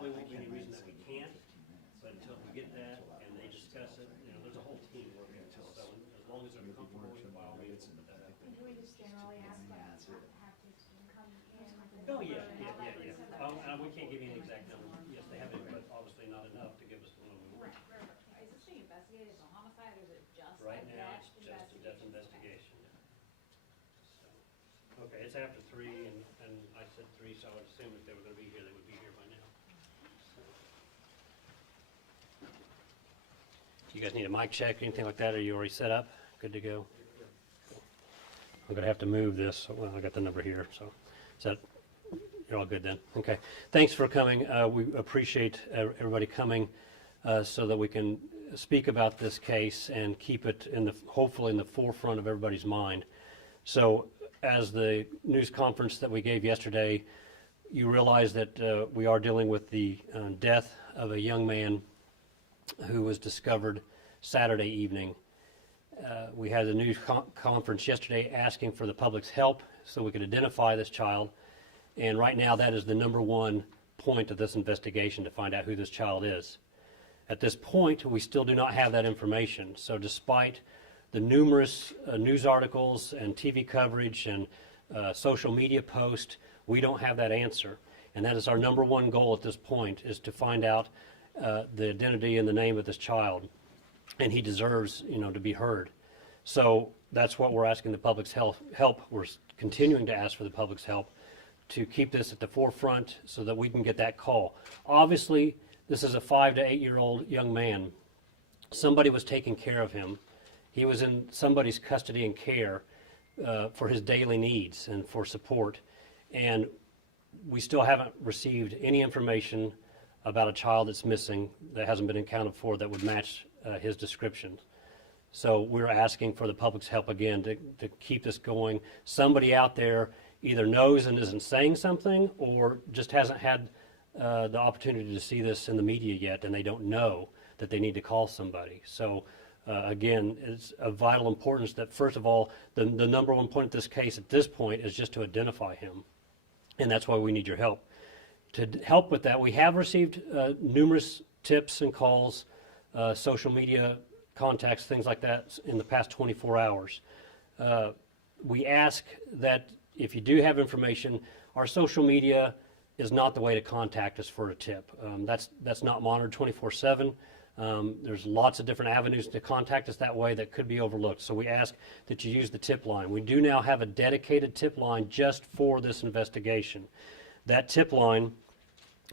probably won't be any reason that we can't, but until we get that and they discuss it, you know, there's a whole team working on this, so as long as they're comfortable with it, by all means, we'll put that up. And do we just generally ask that have to come in? Oh, yeah. We can't give you an exact number. Yes, they have it, but obviously not enough to give us the one we want. Right. Is this being investigated as a homicide, or is it just Right a now, death it's just a death investigation. So, okay, it's after 3, and I said 3, so I would assume if they were gonna be here, they would be here by now. So. Do you guys need a mic check, anything like that? Are you already set up? Good to go? I'm gonna have to move this. Well, I got the number here, so is that, you're all good then? Okay. Thanks for coming. We appreciate everybody coming so that we can speak about this case and keep it hopefully in the forefront of everybody's mind. So as the news conference that we gave yesterday, you realize that we are dealing with the death of a young man who was discovered Saturday evening. We had a news conference yesterday asking for the public's help so we could identify this child. And right now that is the number one point of this investigation, to find out who this child is. At this point, we still do not have that information. So despite the numerous news articles and TV coverage and social media posts, we don't have that answer. And that is our number one goal at this point, is to find out the identity and the name of this child. And he deserves, to be heard. So that's what we're asking the public's help. We're continuing to ask for the public's help to keep this at the forefront so that we can get that call. Obviously, this is a 5 to 8 year old young man. Somebody was taking care of him. He was in somebody's custody and care for his daily needs and for support. And we still haven't received any information about a child that's missing, that hasn't been accounted for, that would match his description. So we're asking for the public's help again to keep this going. Somebody out there either knows and isn't saying something, or just hasn't had the opportunity to see this in the media yet, and they don't know that they need to call somebody. So again, it's of vital importance that, first of all, the number one point of this case at this point is just to identify him. And that's why we need your help. To help with that, we have received numerous tips and calls, social media contacts, things like that in the past 24 hours. We ask that if you do have information, our social media is not the way to contact us for a tip. That's not monitored 24/7. There's lots of different avenues to contact us that way that could be overlooked. So we ask that you use the tip line. We do now have a dedicated tip line just for this investigation. That tip line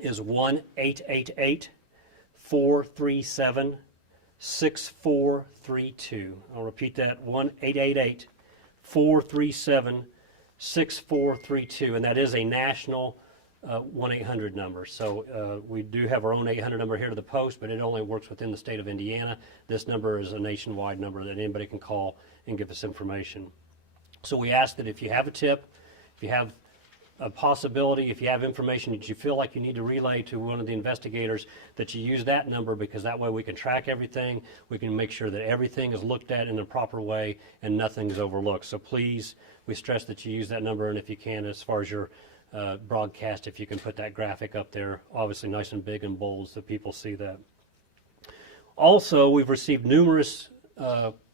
is 1-888-437-6432. I'll repeat that, 1-888-437-6432, and that is a national 1-800 number. So we do have our own 800 number here to the post, but it only works within the state of Indiana. This number is a nationwide number that anybody can call and give us information. So we ask that if you have a tip, if you have a possibility, if you have information that you feel like you need to relay to one of the investigators, that you use that number, because that way we can track everything. We can make sure that everything is looked at in a proper way and nothing is overlooked. So please, we stress that you use that number, and if you can, as far as your broadcast, if you can put that graphic up there, obviously nice and big and bold so people see that. Also, we've received numerous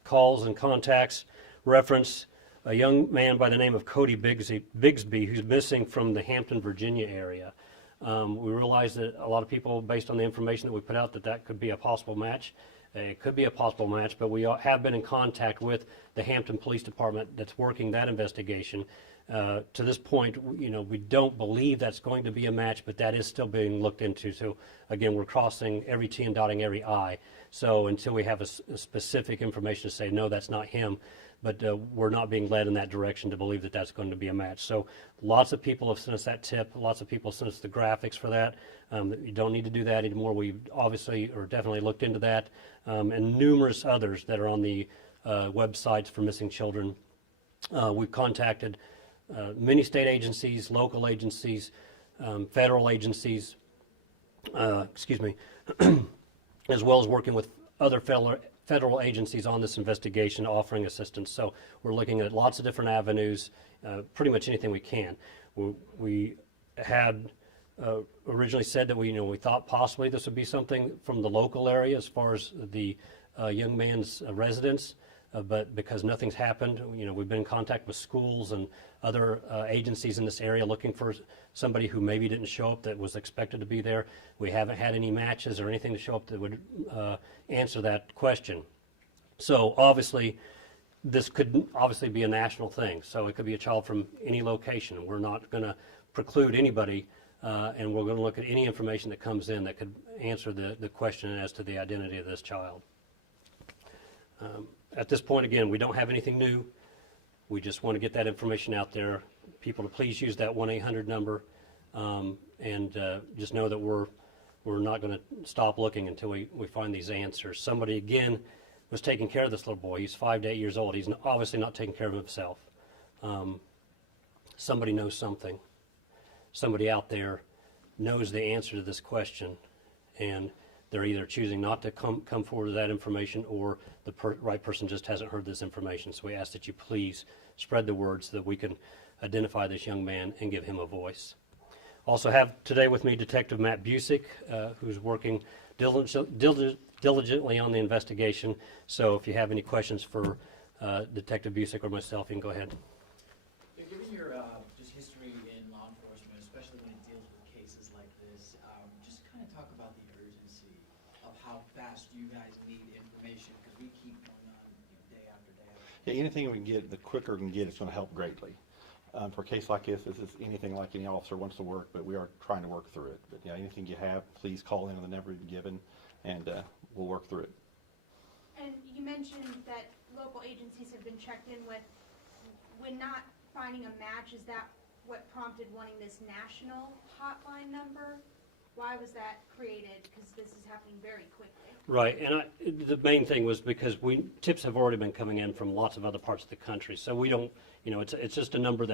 calls and contacts reference a young man by the name of Cody Bigsby, who's missing from the Hampton, Virginia area. We realize that a lot of people, based on the information that we put out, that could be a possible match. It could be a possible match, but we have been in contact with the Hampton Police Department that's working that investigation. To this point, we don't believe that's going to be a match, but that is still being looked into. So again, we're crossing every T and dotting every I. So until we have a specific information to say, no, that's not him, but we're not being led in that direction to believe that that's going to be a match. So lots of people have sent us that tip. Lots of people sent us the graphics for that. You don't need to do that anymore. We've obviously or definitely looked into that, and numerous others that are on the websites for missing children. We've contacted many state agencies, local agencies, federal agencies, as well as working with other federal agencies on this investigation, offering assistance. So we're looking at lots of different avenues, pretty much anything we can. We had originally said that we thought possibly this would be something from the local area as far as the young man's residence, but because nothing's happened, we've been in contact with schools and other agencies in this area looking for somebody who maybe didn't show up that was expected to be there. We haven't had any matches or anything to show up that would answer that question. So obviously, this could obviously be a national thing. So it could be a child from any location. We're not going to preclude anybody, and we're going to look at any information that comes in that could answer the question as to the identity of this child. At this point, again, we don't have anything new. We just want to get that information out there. People to please use that 1-800 number, and just know that we're not going to stop looking until we find these answers. Somebody, again, was taking care of this little boy. He's 5 to 8 years old. He's obviously not taking care of himself. Somebody knows something. Somebody out there knows the answer to this question, and they're either choosing not to come forward with that information, or the right person just hasn't heard this information. So we ask that you please spread the word so that we can identify this young man and give him a voice. Also have today with me Detective Matt Busick, who's working diligently on the investigation. So if you have any questions for Detective Busick or myself, you can go ahead. Yeah, given your just history in law enforcement, especially when it deals with cases like this, just kind of talk about the urgency of how fast you guys need information, because we keep going on day after day. Yeah, anything we can get, the quicker we can get, it's going to help greatly. For a case like this is anything like any officer wants to work, but we are trying to work through it. But yeah, anything you have, please call in on the number you've given, and we'll work through it. And you mentioned that local agencies have been checked in with. When not finding a match, is that what prompted wanting this national hotline number? Why was that created? Because this is happening very quickly. Right, and the main thing was because tips have already been coming in from lots of other parts of the country, so we don't, it's just a number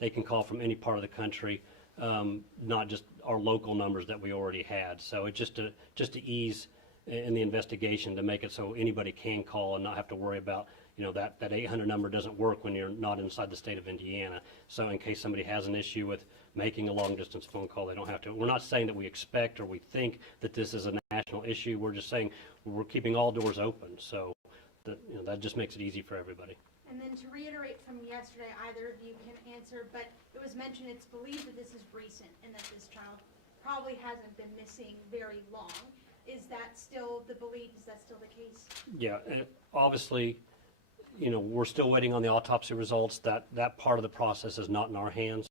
they can call from any part of the country, not just our local numbers that we already had. So it's just to ease in the investigation, to make it so anybody can call and not have to worry about, that 800 number doesn't work when you're not inside the state of Indiana. So in case somebody has an issue with making a long-distance phone call, they don't have to. We're not saying that we expect or we think that this is a national issue. We're just saying we're keeping all doors open. So that just makes it easy for everybody. And then to reiterate from yesterday, either of you can answer, but it was mentioned it's believed that this is recent and that this child probably hasn't been missing very long. Is that still the belief? Is that still the case? Yeah, obviously, we're still waiting on the autopsy results. That part of the process is not in our hands.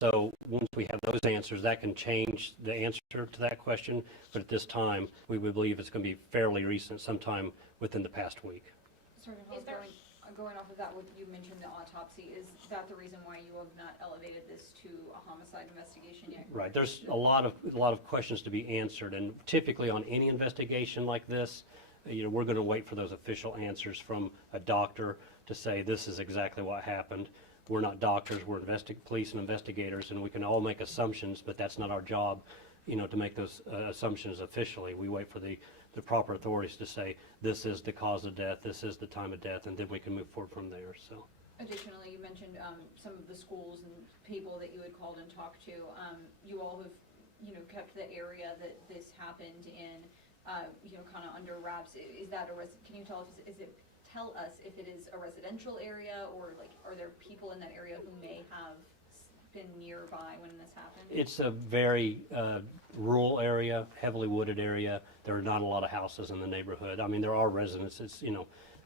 So once we have those answers, that can change the answer to that question. But at this time, we would believe it's going to be fairly recent, sometime within the past week. Sorry, going off of that, what you mentioned, the autopsy, is that the reason why you have not elevated this to a homicide investigation yet? Right. There's a lot of questions to be answered, and typically on any investigation like this, we're going to wait for those official answers from a doctor to say this is exactly what happened. We're not doctors, we're police and investigators, and we can all make assumptions, but that's not our job, to make those assumptions officially. We wait for the proper authorities to say this is the cause of death, this is the time of death, and then we can move forward from there. So. Additionally, you mentioned some of the schools and people that you had called and talked to. You all have, kept the area that this happened in, kind of under wraps. Is that can you tell us if it is a residential area, or are there people in that area who may have been nearby when this happened? It's a very rural area, heavily wooded area. There are not a lot of houses in the neighborhood. I mean, there are residents. It's,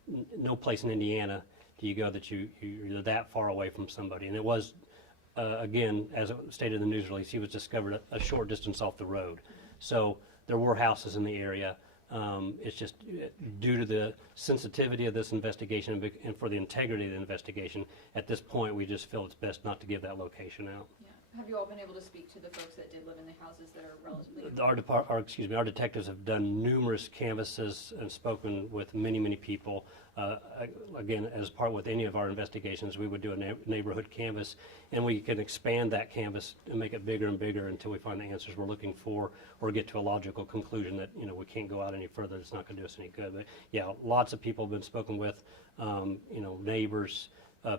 no place in Indiana do you go that you're that far away from somebody. And it was, again, as it stated in the news release, he was discovered a short distance off the road. So there were houses in the area. It's just due to the sensitivity of this investigation and for the integrity of the investigation, at this point we just feel it's best not to give that location out. Yeah. Have you all been able to speak to the folks that did live in the houses that are relatively... Our detectives have done numerous canvasses and spoken with many people. Again, as part with any of our investigations, we would do a neighborhood canvas, and we can expand that canvas and make it bigger and bigger until we find the answers we're looking for, or get to a logical conclusion that we can't go out any further. It's not going to do us any good. But yeah, lots of people have been spoken with, neighbors,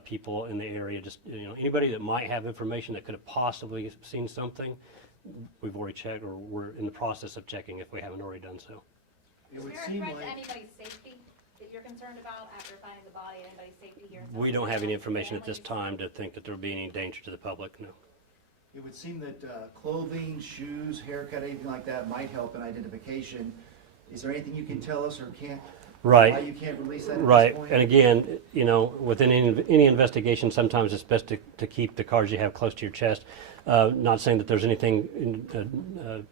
people in the area, just anybody that might have information that could have possibly seen something. we've already checked, or we're in the process of checking if we haven't already done so. It Is would there a seem threat to like, anybody's safety that you're concerned about after finding the body, anybody's safety here? We don't have any information at this time to think that there would be any danger to the public, no. It would seem that clothing, shoes, haircut, anything like that might help in identification. Is there anything you can tell us or can't? Right. Why you can't release that at Right, this point? and again, you know, within any investigation, sometimes it's best to keep the cards you have close to your chest. Not saying that there's anything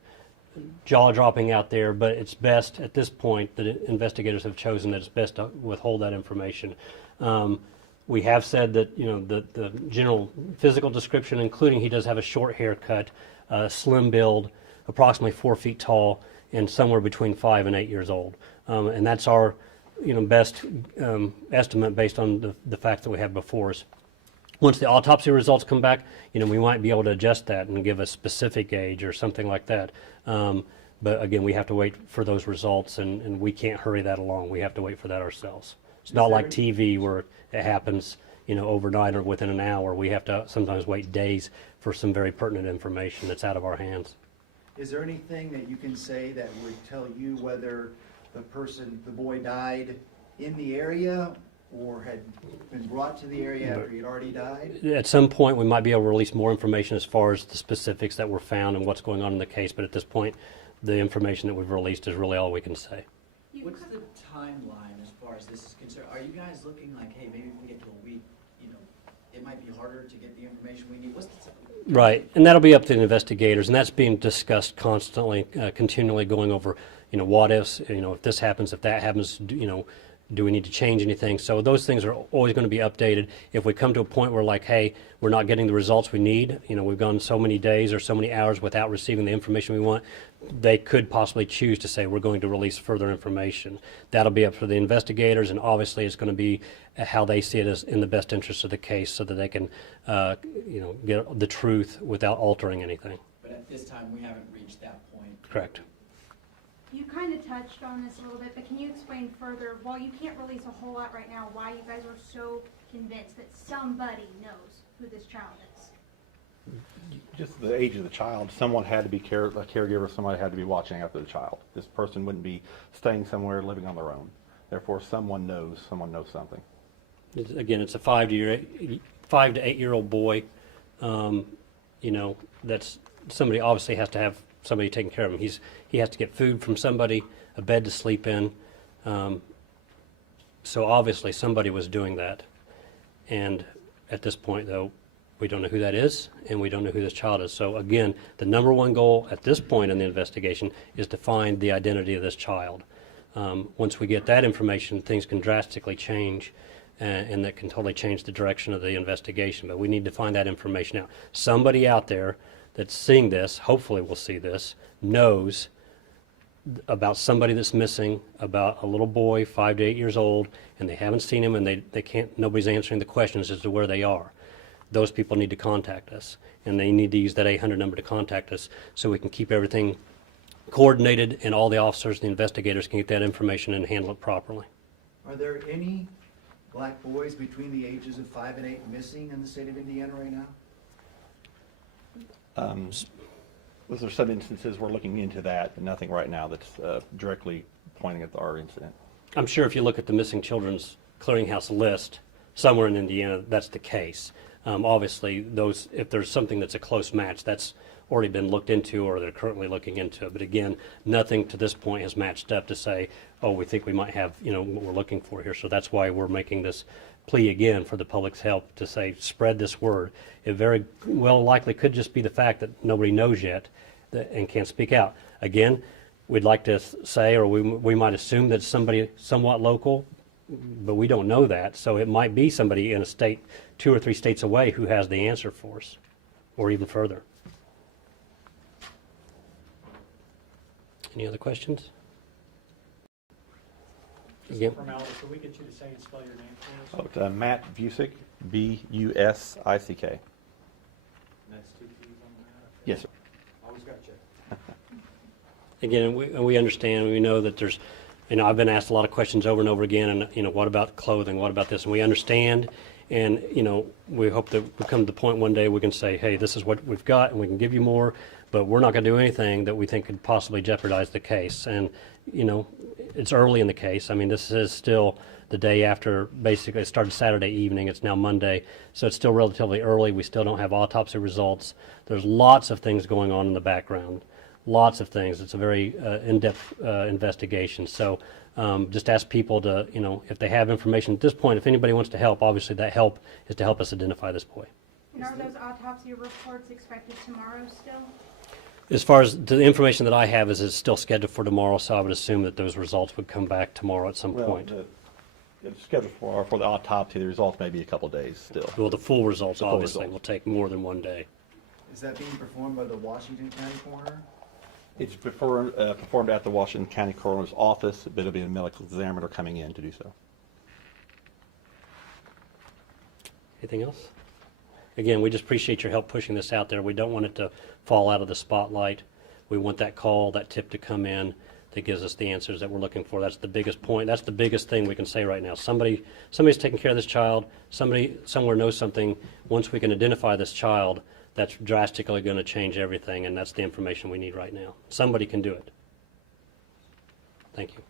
jaw-dropping out there, but it's best, at this point, that investigators have chosen that it's best to withhold that information. We have said that, you know, the general physical description, including he does have a short haircut, slim build, approximately 4 feet tall, and somewhere between 5 and 8 years old. And that's our, you know, best estimate based on the facts that we have before us. Once the autopsy results come back, you know, we might be able to adjust that and give a specific age or something like that. But again, we have to wait for those results, and we can't hurry that along. We have to wait for that ourselves. It's not like TV where it happens, you know, overnight or within an hour. We have to sometimes wait days for some very pertinent information that's out of our hands. Is there anything that you can say that would tell you whether the boy died in the area or had been brought to the area after he had already died? At some point, we might be able to release more information as far as the specifics that were found and what's going on in the case, but at this point, the information that we've released is really all we can say. what's the timeline as far as this is concerned? Are you guys looking like, hey, maybe if we get to a week, you know, it might be harder to get the information we need? What's the Right, and that'll be up to the investigators, and that's being discussed constantly, continually going over, you know, what ifs, you know, if this happens, if that happens, you know, do we need to change anything? So those things are always going to be updated. If we come to a point where like, hey, we're not getting the results we need, you know, we've gone so many days or so many hours without receiving the information we want, they could possibly choose to say we're going to release further information. That'll be up for the investigators, and obviously it's going to be how they see it as in the best interest of the case, so that they can, you know, get the truth without altering anything. But at this time, we haven't reached that point. Correct. You kind of touched on this a little bit, but can you explain further, while you can't release a whole lot right now, why you guys are so convinced that somebody knows who this child is? Just the age of the child, someone had to be a caregiver, somebody had to be watching after the child. This person wouldn't be staying somewhere living on their own. Therefore, someone knows something. Again, it's a 5 to 8-year-old boy. You know, that's somebody obviously has to have somebody taking care of him. He has to get food from somebody, a bed to sleep in. So obviously somebody was doing that. And at this point, though, we don't know who that is, and we don't know who this child is. So again, the number one goal at this point in the investigation is to find the identity of this child. Once we get that information, things can drastically change, and that can totally change the direction of the investigation. But we need to find that information out. Somebody out there that's seeing this, hopefully will see this, knows about somebody that's missing, about a little boy, 5 to 8 years old, and they haven't seen him, and they can't, nobody's answering the questions as to where they are. Those people need to contact us, and they need to use that 800 number to contact us, so we can keep everything coordinated, and all the officers and the investigators can get that information and handle it properly. Are there any black boys between the ages of 5 and 8 missing in the state of Indiana right now? Was there some instances we're looking into that, but nothing right now that's directly pointing at our incident? I'm sure if you look at the missing children's clearinghouse list, somewhere in Indiana, that's the case. Obviously, those, if there's something that's a close match, that's already been looked into, or they're currently looking into it. But again, nothing to this point has matched up to say, oh, we think we might have, you know, what we're looking for here. So that's why we're making this plea again for the public's help to say, spread this word. It very well likely could just be the fact that nobody knows yet and can't speak out. Again, we'd like to say, or we might assume that somebody somewhat local, but we don't know that. So it might be somebody in a state 2 or 3 states away who has the answer for us, or even further. Any other questions? Just Again, a formality, so we get you to say and spell your name for Oh, us? it's Matt Busick, Busick. And that's 2 P's on that? Yes, sir. Always got you. again, we understand, we know that there's, you know, I've been asked a lot of questions over and over again, and, you know, what about clothing, what about this? And we understand, And, we hope that we come to the point one day we can say, hey, this is what we've got, and we can give you more, but we're not going to do anything that we think could possibly jeopardize the case. And, it's early in the case. I mean, this is still the day after, basically, it started Saturday evening. It's now Monday, so it's still relatively early. We still don't have autopsy results. There's lots of things going on in the background, lots of things. It's a very in-depth investigation. So just ask people to, if they have information at this point, if anybody wants to help, obviously that help is to help us identify this boy. And are those autopsy reports expected tomorrow still? As far as the information that I have is it's still scheduled for tomorrow, so I would assume that those results would come back tomorrow at some Well, point. it's scheduled for the autopsy. The results may be a couple days still. Well, the full results The full obviously results. will take more than one day. Is that being performed by the Washington County coroner? It's performed at the Washington County Coroner's Office, but it'll be a medical examiner coming in to do so. Anything else? Again, we just appreciate your help pushing this out there. We don't want it to fall out of the spotlight. We want that call, that tip to come in that gives us the answers that we're looking for. That's the biggest point. That's the biggest thing we can say right now. Somebody's taking care of this child. Somebody somewhere knows something. Once we can identify this child, that's drastically going to change everything, and that's the information we need right now. Somebody can do it. Thank you.